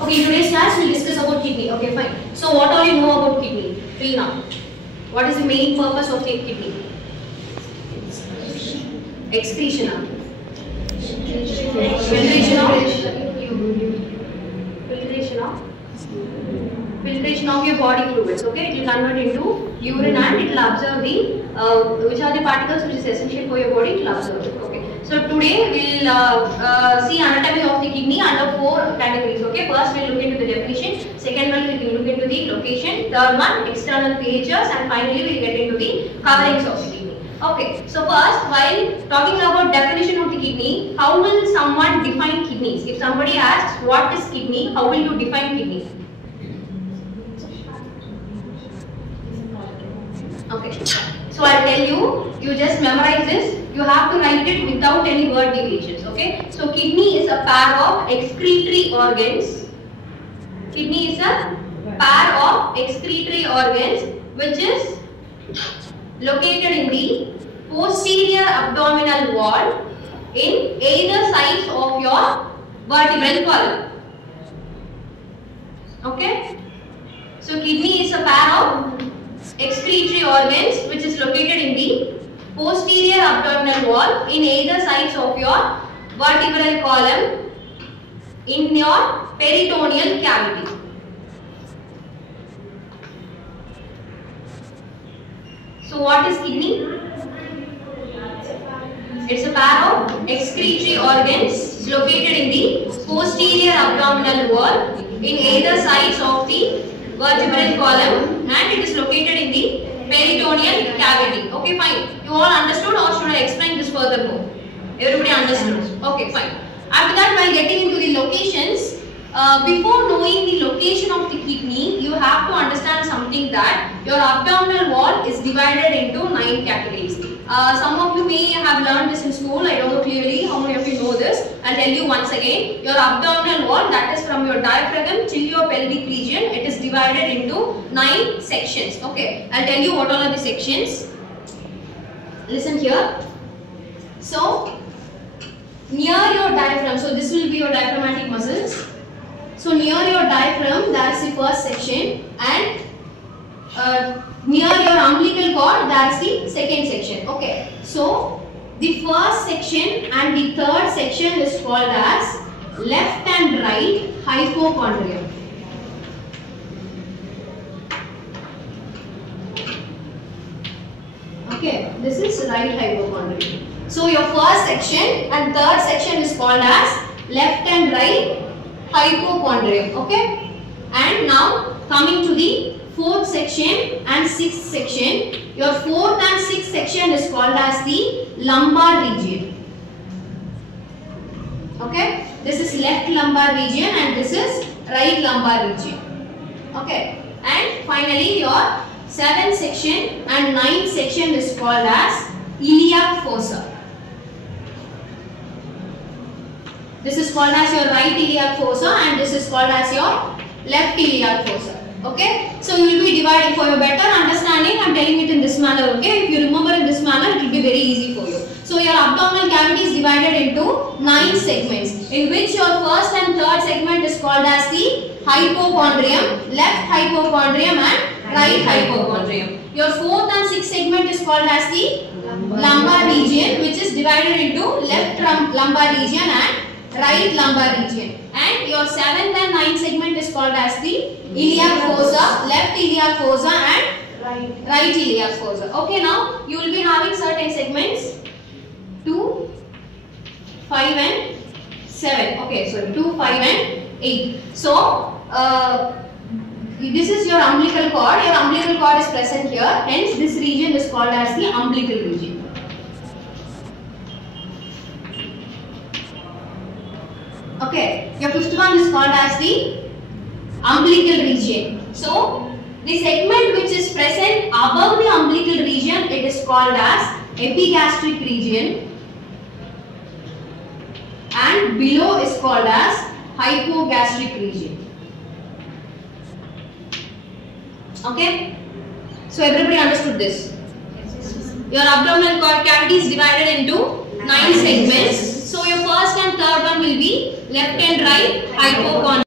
Okay, in today's class we'll discuss about kidney. Okay, fine. So what all you know about kidney till now? What is the main purpose of the kidney? Excretion of filtration of your body fluids. Okay, it will convert into urine and it will absorb the which are the particles which is essential for your body. It will absorb it. Okay. So today we will see anatomy of the kidney under 4 categories. Okay, first we will look into the definition. Second one we will look into the location. Third one external features, and finally we will get into the coverings of the kidney. Okay, so first, while talking about definition of the kidney, how will someone define kidneys? If somebody asks what is kidney, how will you define kidney? Okay, so I'll tell you, you just memorize this, you have to write it without any word deviations. Okay, so kidney is a pair of excretory organs. Kidney is a pair of excretory organs which is located in the posterior abdominal wall in either sides of your vertebral column. Okay, so kidney is a pair of excretory organs which is located in the posterior abdominal wall in either sides of your vertebral column in your peritoneal cavity. So what is kidney? It's a pair of excretory organs located in the posterior abdominal wall in either sides of the vertebral column, and it is located in the peritoneal cavity. Okay, fine. You all understood, or should I explain this furthermore? Everybody understood? Okay, fine. After that, while getting into the locations, before knowing the location of the kidney, you have to understand something, that your abdominal wall is divided into 9 categories. Some of you may have learned this in school. I don't know clearly how many of you know this. I'll tell you once again. Your abdominal wall, that is from your diaphragm till your pelvic region, it is divided into 9 sections. Okay, I'll tell you what all are the sections. Listen here. So, near your diaphragm, so this will be your diaphragmatic muscles. So near your diaphragm, that's the first section, and near your umbilical cord, that's the second section. Okay, so the first section and the third section is called as left and right hypochondrium. Okay, this is right hypochondrium. So your first section and third section is called as left and right hypochondrium. Okay, and now coming to the fourth section and sixth section, your fourth and sixth section is called as the lumbar region. Okay, this is left lumbar region and this is right lumbar region. Okay, and finally your seventh section and ninth section is called as iliac fossa. This is called as your right iliac fossa and this is called as your left iliac fossa. Okay, so you will be dividing. For your better understanding, I am telling it in this manner. Okay, if you remember in this manner, it will be very easy for you. So your abdominal cavity is divided into 9 segments, in which your first and third segment is called as the hypochondrium, left hypochondrium and right hypochondrium. Your fourth and sixth segment is called as the lumbar region, which is divided into left lumbar region and right lumbar region, and your seventh and ninth segment is called as the iliac fossa, left iliac fossa and right iliac fossa. Okay, now you will be having certain segments 2, 5 and 7. Okay, so 2, 5 and 8. So this is your umbilical cord. Your umbilical cord is present here, hence this region is called as the umbilical region. Okay, your fifth one is called as the umbilical region. So, the segment which is present above the umbilical region, it is called as epigastric region, and below is called as hypogastric region. Okay, so everybody understood this? Your abdominal cavity is divided into 9 segments. So your first and third one will be left and right hypochondrium.